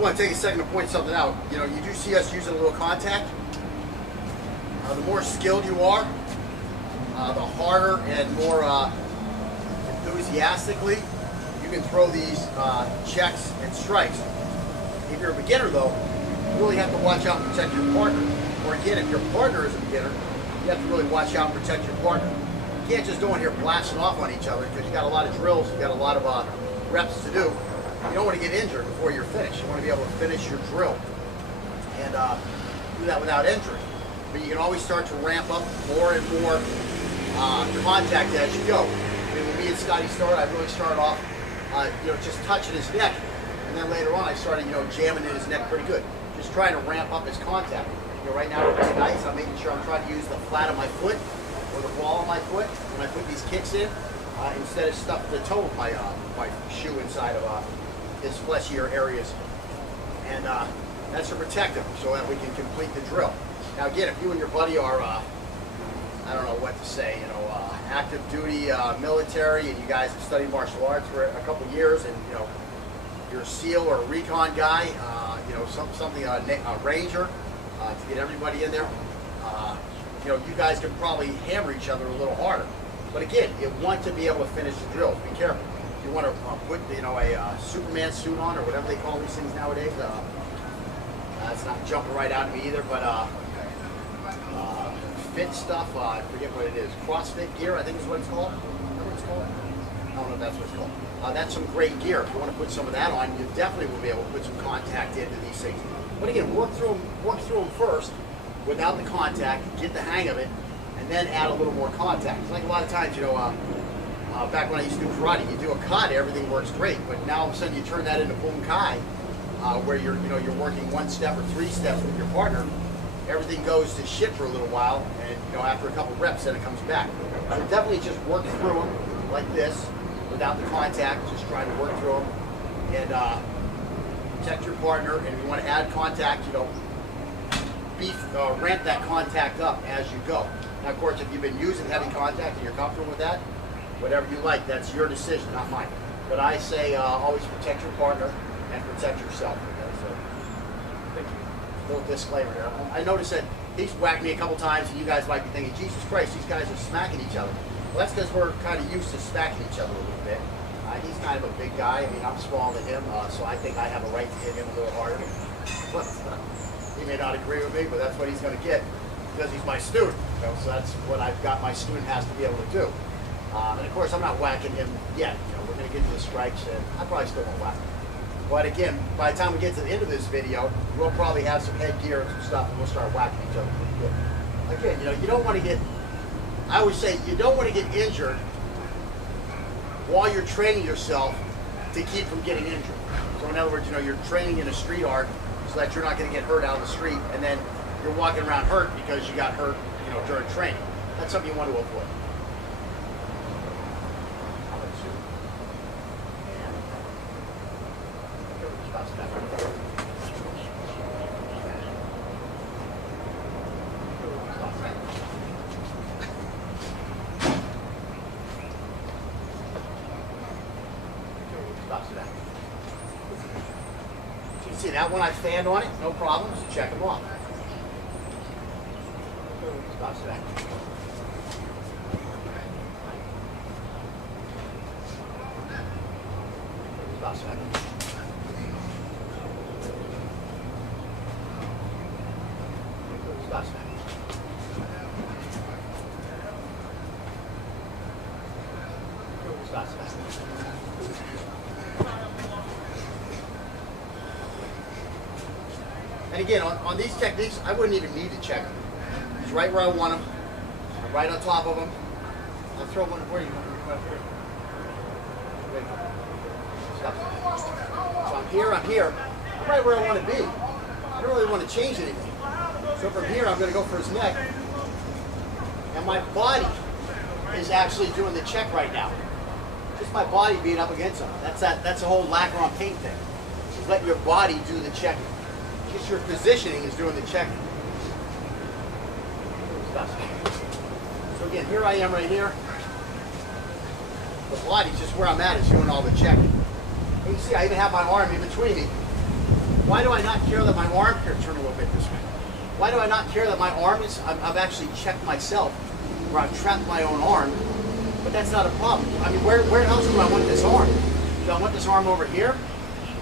want to take a second to point something out. You know, you do see us using a little contact. The more skilled you are, the harder and more enthusiastically you can throw these checks and strikes. If you're a beginner though, you really have to watch out and protect your partner. Or again, if your partner is a beginner, you have to really watch out and protect your partner. You can't just go in here blasting off on each other because you got a lot of drills, you got a lot of reps to do. You don't want to get injured before you're finished. You want to be able to finish your drill and do that without injury. But you can always start to ramp up more and more contact as you go. I mean, when me and Scotty started, I really started off, just touching his neck, and then later on, I started, jamming in his neck pretty good, just trying to ramp up his contact. Right now, we're pretty nice. I'm making sure I'm trying to use the flat of my foot or the ball of my foot when I put these kicks in, instead of stuffing the toe of my shoe inside of his fleshier areas, and that's to protect him so that we can complete the drill. Now again, if you and your buddy are, I don't know what to say, active duty military, and you guys have studied martial arts for a couple years, and you're a SEAL or a recon guy, a ranger, to get everybody in there, you guys can probably hammer each other a little harder. But again, you want to be able to finish the drills. Be careful. You want to put, a Superman suit on, or whatever they call these things nowadays. It's not jumping right out at me either, but fit stuff, I forget what it is. CrossFit gear, I think is what it's called. Remember what it's called? I don't know if that's what it's called. That's some great gear. If you want to put some of that on, you definitely will be able to put some contact into these things. But again, work through them first without the contact, get the hang of it, and then add a little more contact. It's like a lot of times, back when I used to do karate, you do a kata, everything works great. But now all of a sudden you turn that into bunkai, where you're working one step or three steps with your partner. Everything goes to shit for a little while, and after a couple reps, then it comes back. So definitely just work through them like this, without the contact, just trying to work through them, and protect your partner. And if you want to add contact, ramp that contact up as you go. Now, of course, if you've been using heavy contact and you're comfortable with that, whatever you like, that's your decision, not mine. But I say always protect your partner and protect yourself. Okay? So, little disclaimer here. I noticed that he's whacked me a couple times, and you guys might be thinking, Jesus Christ, these guys are smacking each other. Well, that's because we're kind of used to smacking each other a little bit. He's kind of a big guy. I mean, I'm smaller than him, so I think I have a right to hit him a little harder. But he may not agree with me, but that's what he's going to get because he's my student. So that's what I've got my student has to be able to do. And of course, I'm not whacking him yet. We're going to get to the strikes, and I probably still won't whack him. But again, by the time we get to the end of this video, we'll probably have some headgear and some stuff, and we'll start whacking each other pretty good. Again, you don't want to get, I always say, you don't want to get injured while you're training yourself to keep from getting injured. So in other words, you're training in a street art so that you're not going to get hurt out on the street, and then you're walking around hurt because you got hurt, during training. That's something you want to avoid. See that when I stand on it, no problems, check them off. Stop that. Stop that. Stop that. Stop that. And again, on these techniques, I wouldn't even need to check them. He's right where I want him. I'm right on top of him. I'll throw one where you want him. So I'm here. I'm right where I want to be. I don't really want to change anything. So from here, I'm going to go for his neck. And my body is actually doing the check right now. Just my body being up against him. That's the whole lacquer on paint thing. Just let your body do the checking. Just your positioning is doing the checking. So again, here I am right here. The body's just where I'm at is doing all the checking. And you see, I even have my arm in between me. Why do I not care that my arm, here, turn a little bit this way. Why do I not care that my arm is, I've actually checked myself where I've trapped my own arm, but that's not a problem. I mean, where else do I want this arm? Do I want this arm over here?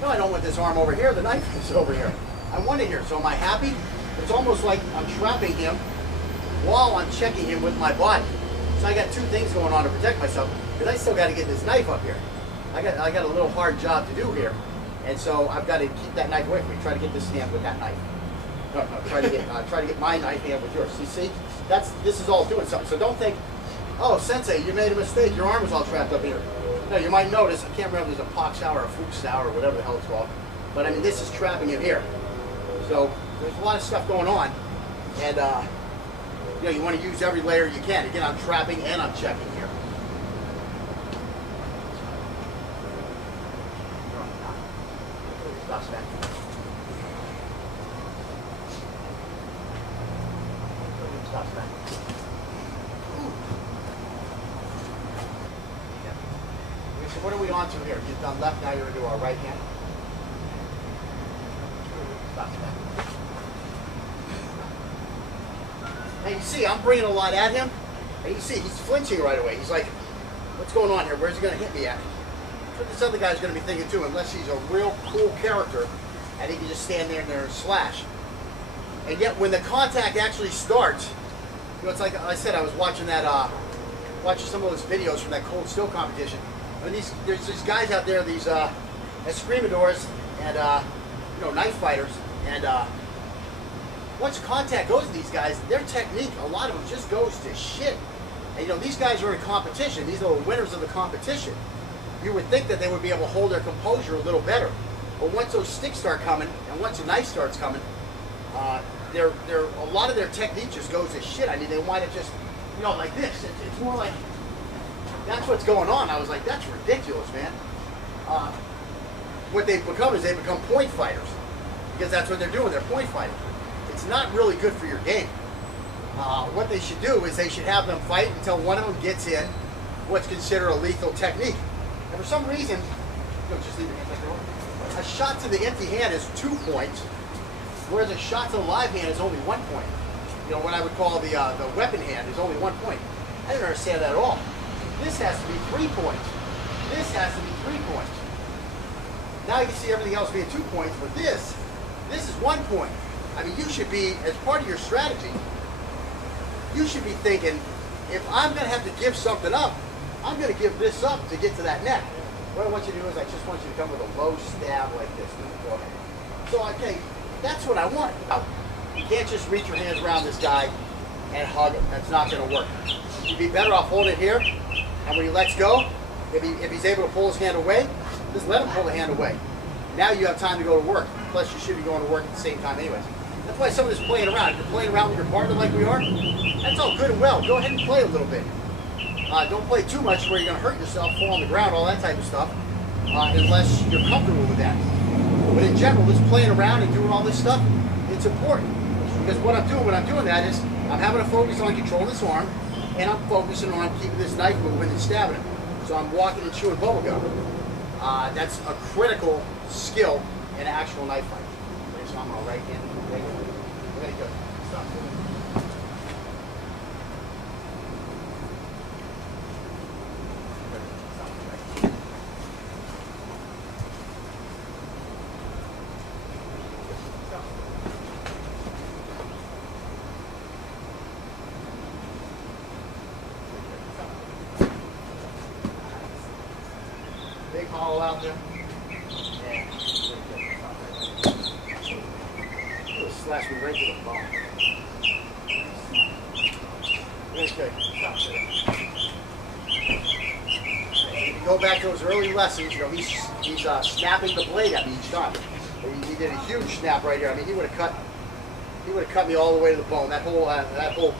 No, I don't want this arm over here. The knife is over here. I want it here. So am I happy? It's almost like I'm trapping him while I'm checking him with my body. So I got two things going on to protect myself, because I still got to get this knife up here. I got a little hard job to do here, and so I've got to keep that knife away from me. Try to get this hand with that knife. No, try to get my knife hand with yours. You see, this is all doing something. So don't think, oh, Sensei, you made a mistake. Your arm was all trapped up here. No, you might notice. I can't remember if there's a pox sour or a fuchs sour or whatever the hell it's called, but I mean this is trapping it here. So there's a lot of stuff going on, and you know, you want to use every layer you can. Again, I'm trapping and I'm checking here. Stop back. Stop back. Okay, so what are we on to here? You've done left, now you're going to do our right hand. Stop back. Now you see, I'm bringing a lot at him, and you see, he's flinching right away. He's like, what's going on here? Where's he going to hit me at? That's what this other guy's going to be thinking too, unless he's a real cool character, and he can just stand there and slash. And yet, when the contact actually starts, you know, it's like I said, I was watching that, watching some of those videos from that cold steel competition. And there's these guys out there, these escrimadores and you know, knife fighters, and once contact goes to these guys, their technique, a lot of them just goes to shit. And you know, these guys are in competition. These are the winners of the competition. You would think that they would be able to hold their composure a little better. But once those sticks start coming, and once the knife starts coming, a lot of their technique just goes to shit. I mean, they wind up just, you know, like this. It's more like, that's what's going on. I was like, that's ridiculous, man. What they've become is they become point fighters, because that's what they're doing. They're point fighting. It's not really good for your game. What they should do is they should have them fight until one of them gets in what's considered a lethal technique. And for some reason, no, just leave your hands like they are. A shot to the empty hand is 2 points, whereas a shot to the live hand is only 1 point. You know, what I would call the weapon hand is only 1 point. I don't understand that at all. This has to be 3 points. This has to be 3 points. Now you can see everything else being 2 points, but this is 1 point. I mean, you should be, as part of your strategy, you should be thinking, if I'm going to have to give something up, I'm going to give this up to get to that neck. What I want you to do is I just want you to come with a low stab like this. Go ahead. So, okay, that's what I want. You can't just reach your hands around this guy and hug him. That's not going to work. You'd be better off holding it here, and when he lets go, if he's able to pull his hand away, just let him pull the hand away. Now you have time to go to work. Plus, you should be going to work at the same time anyways. That's why some of this playing around. If you're playing around with your partner like we are, that's all good and well. Go ahead and play a little bit. Don't play too much where you're going to hurt yourself, fall on the ground, all that type of stuff, unless you're comfortable with that. But in general, this playing around and doing all this stuff, it's important. Because what I'm doing when I'm doing that is I'm having to focus on controlling this arm, and I'm focusing on keeping this knife moving and stabbing it. So I'm walking and chewing bubble gum. That's a critical skill in actual knife fighting. Okay, so I'm on right hand. Very good. Stop. Big hollow out there. Yeah. It'll slash me right to the bone. Okay. Go back to those early lessons. You know, he's snapping the blade at me each time. He did a huge snap right here. I mean, he would have cut me all the way to the bone. That whole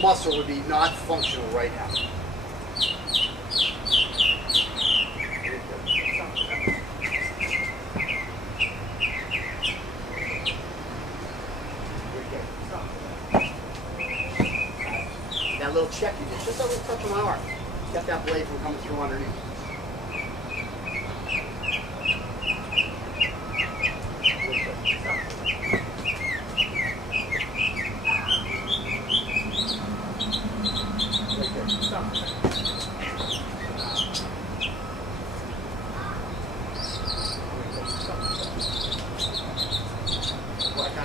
muscle would be not functional right now. That little check you did, just a little touch on my arm. Kept that blade from coming through underneath.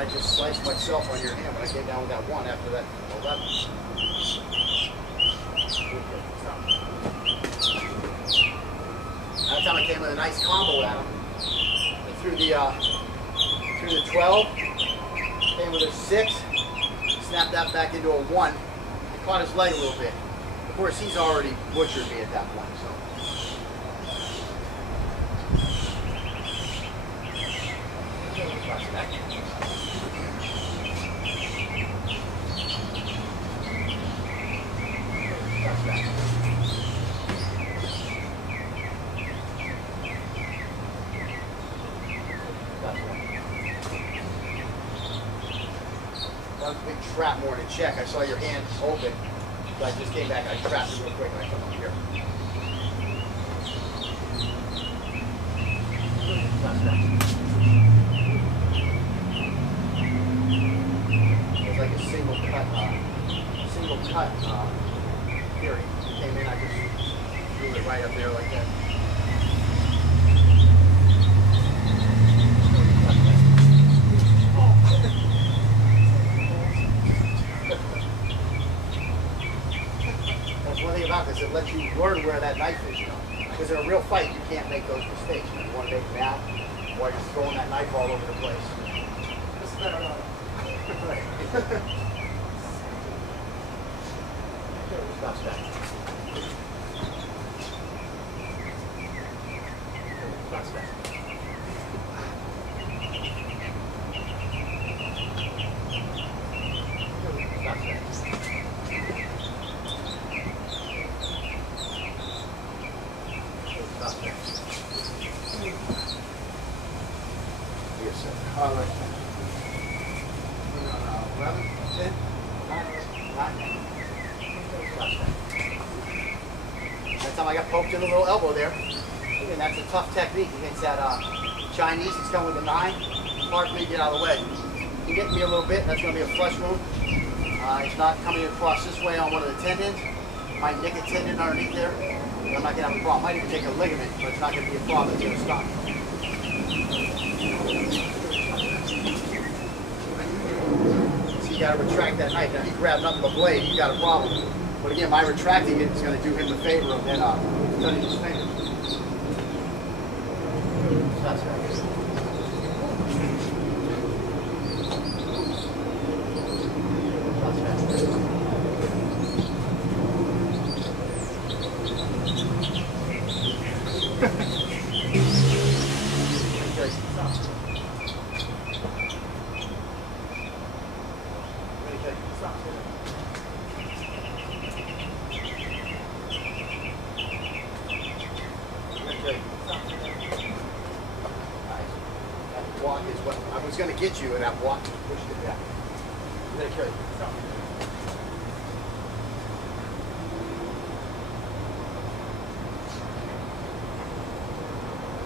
I just sliced myself on your hand when I came down with that 1 after that 11. That time I came with a nice combo at him. And through the 12, came with a 6, snapped that back into a 1. I caught his leg a little bit. Of course, he's already butchered me at that point. So. That was a big trap more than check. I saw your hand open, so I just came back. I trapped it real quick and I come up here. It was like a single cut theory. It came in, I just threw it right up there like that. One thing about this, it lets you learn where that knife is, you know. Because in a real fight, you can't make those mistakes. You want to make them now, while you're throwing that knife all over the place. This is better than Stop that. Stop that. All right. 11, 10, 9, 9. That time I got poked in the little elbow there. Again, that's a tough technique against that Chinese. He's coming with a 9. Hard for me to get out of the way. He hit me a little bit. That's going to be a flesh wound. It's not coming across this way on one of the tendons. Might nick a tendon underneath there. But I'm not going to have a problem. Might even take a ligament, but it's not going to be a problem. It's going to stop. You got to retract that knife. Now, he grabbed nothing but blade, you got a problem. But again, my retracting it is going to do him the favor of then cutting his finger. That's right. Block is what I was going to get you, and that block pushed it back. I'm going to kill you. I'm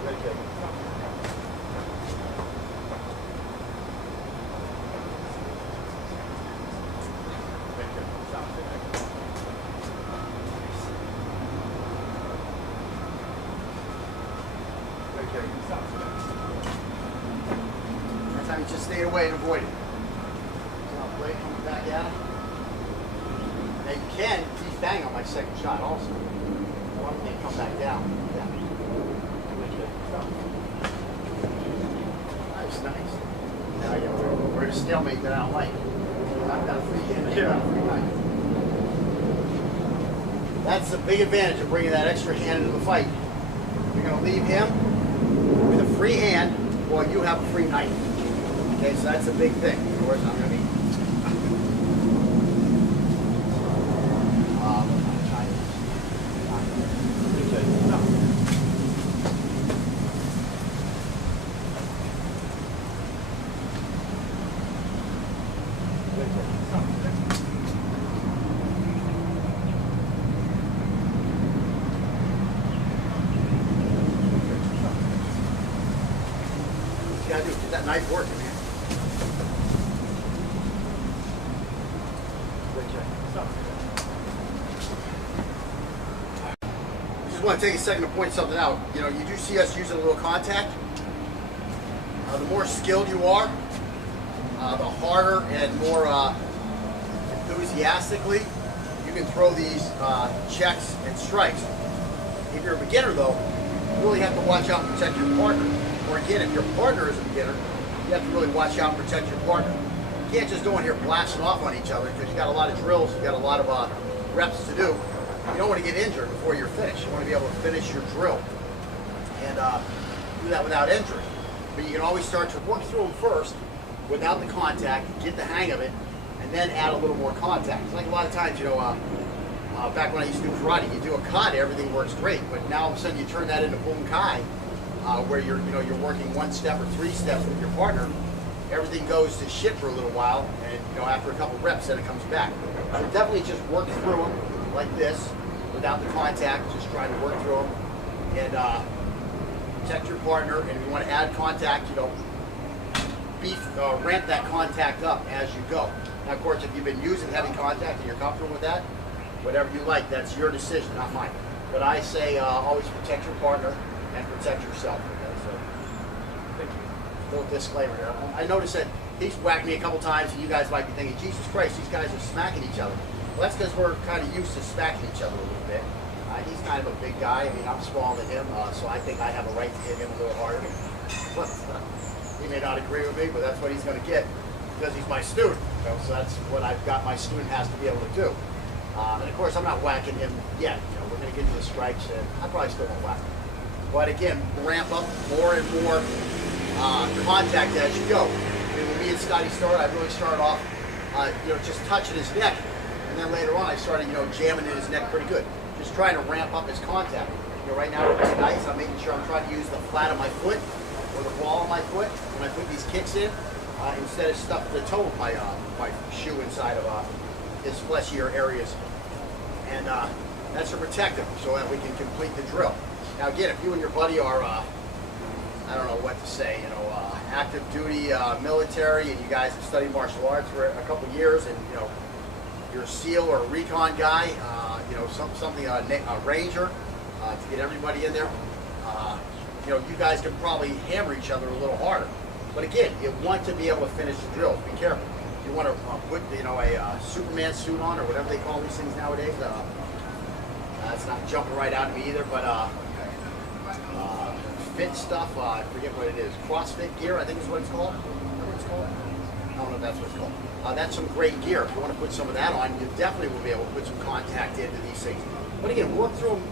going to kill you. That's how you just stay away and avoid it. So blade coming back at him. Now you can defang on my second shot also. One can come back down. Yeah. Nice, nice. Now yeah, we're at a stalemate that I don't like. I've got a free hand. Yeah. Free knife. That's the big advantage of bringing that extra hand into the fight. You're going to leave him with a free hand while you have a free knife. Okay, so that's a big thing. Of course, I'm going to be. You gotta do get that knife working, man. I just want to take a second to point something out. You know, you do see us using a little contact. The more skilled you are, the harder and more enthusiastically you can throw these checks and strikes. If you're a beginner though, you really have to watch out and protect your partner. Or again, if your partner is a beginner, you have to really watch out and protect your partner. You can't just go in here blasting off on each other because you got a lot of drills, you got a lot of reps to do. You don't want to get injured before you're finished. You want to be able to finish your drill and do that without injury. But you can always start to work through them first without the contact, get the hang of it, and then add a little more contact. It's like a lot of times, you know, back when I used to do karate, you do a kata, everything works great, but now all of a sudden you turn that into bunkai, where you're working one step or three steps with your partner. Everything goes to shit for a little while, and after a couple reps, then it comes back. So definitely just work through them like this, without the contact, just trying to work through them and protect your partner. And if you want to add contact, ramp that contact up as you go. Now, of course, if you've been using heavy contact and you're comfortable with that, whatever you like, that's your decision, not mine. But I say always protect your partner and protect yourself. Okay? So, thank you. Little disclaimer here. I noticed that he's whacked me a couple times, and you guys might be thinking, Jesus Christ, these guys are smacking each other. Well, that's because we're kind of used to smacking each other a little bit. He's kind of a big guy. I mean, I'm smaller than him, so I think I have a right to hit him a little harder. But he may not agree with me, but that's what he's going to get because he's my student. So that's what I've got. My student has to be able to do. And of course, I'm not whacking him yet. We're going to get to the strikes, and I probably still won't whack him. But again, ramp up more and more contact as you go. I mean, when me and Scotty started, I really started off, just touching his neck, and then later on, I started, jamming in his neck pretty good. Just trying to ramp up his contact. Right now, it's nice. I'm making sure I'm trying to use the flat of my foot or the ball of my foot when I put these kicks in, instead of stuff the toe of my shoe inside of his fleshier areas. And that's to protect him so that we can complete the drill. Now again, if you and your buddy are, I don't know what to say, active duty military, and you guys have studied martial arts for a couple years, and you're a SEAL or a recon guy, a ranger, to get everybody in there, you guys can probably hammer each other a little harder. But again, you want to be able to finish the drills. Be careful. You want to put, a Superman suit on, or whatever they call these things nowadays. It's not jumping right out at me either, but fit stuff. I forget what it is. CrossFit gear, I think is what it's called. Remember what it's called? I don't know if that's what it's called. That's some great gear. If you want to put some of that on, you definitely will be able to put some contact into these things. But again, work through them